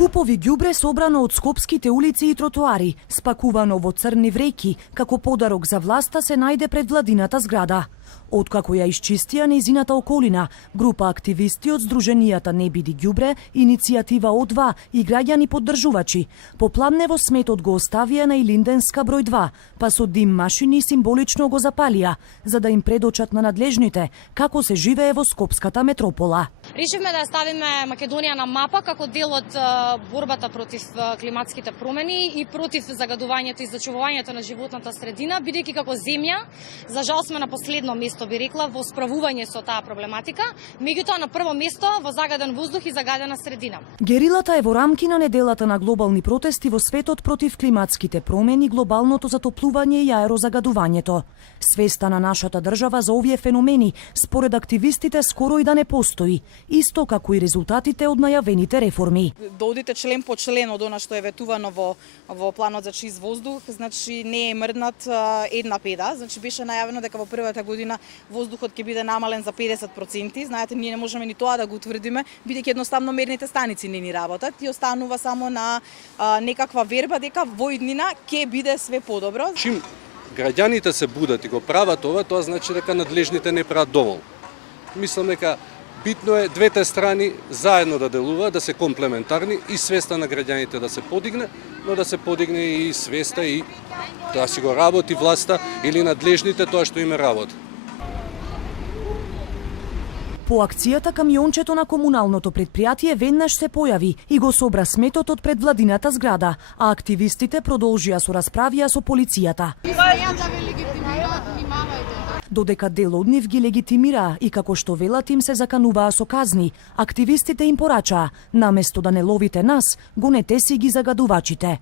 Купови ѓубре собрано од скопските улици и тротоари, спакувано во црни вреќи, како подарок за власта се најде пред владината зграда. Откако ја исчистија нејзината околина, група активисти од Сдруженијата Не биди ѓубре, иницијатива О2 и граѓани поддржувачи, по пламнево сметот го оставија на Илинденска број 2, па со дим машини символично го запалија, за да им предочат на надлежните како се живее во скопската метропола. Решивме да ја ставиме Македонија на мапа како дел од борбата против климатските промени и против загадувањето и зачувувањето на животната средина, бидејќи како земја, за жал сме на последно место, би рекла, во справување со таа проблематика, меѓутоа на прво место во загаден воздух и загадена средина. Герилата е во рамки на неделата на глобални протести во светот против климатските промени, глобалното затоплување и аерозагадувањето. Свеста на нашата држава за овие феномени, според активистите, скоро и да не постои, исто како и резултатите од најавените реформи. Да одите член по член од она што е ветувано во планот за чист воздух, значи не е мрднат една педа, значи беше најавено дека во првата година воздухот ќе биде намален за 50%. Знаете, ние не можеме ни тоа да го утврдиме, бидејќи едноставно мерните станици не ни работат и останува само на некаква верба дека во иднина ќе биде све подобро. Чим граѓаните се будат и го прават ова, тоа значи дека надлежните не прават доволно. Мислам дека битно е двете страни заедно да делуваат, да се комплементарни и свеста на граѓаните да се подигне, но да се подигне и свеста и да си го работи власта или надлежните тоа што им е работа. По акцијата камиончето на комуналното предпријатие веднаш се појави и го собра сметот од пред владината зграда, а активистите продолжија со расправија со полицијата. Додека дел од нив ги легитимираа и како што велат им се закануваа со казни, активистите им порачаа, наместо да не ловите нас, гонете си ги загадувачите.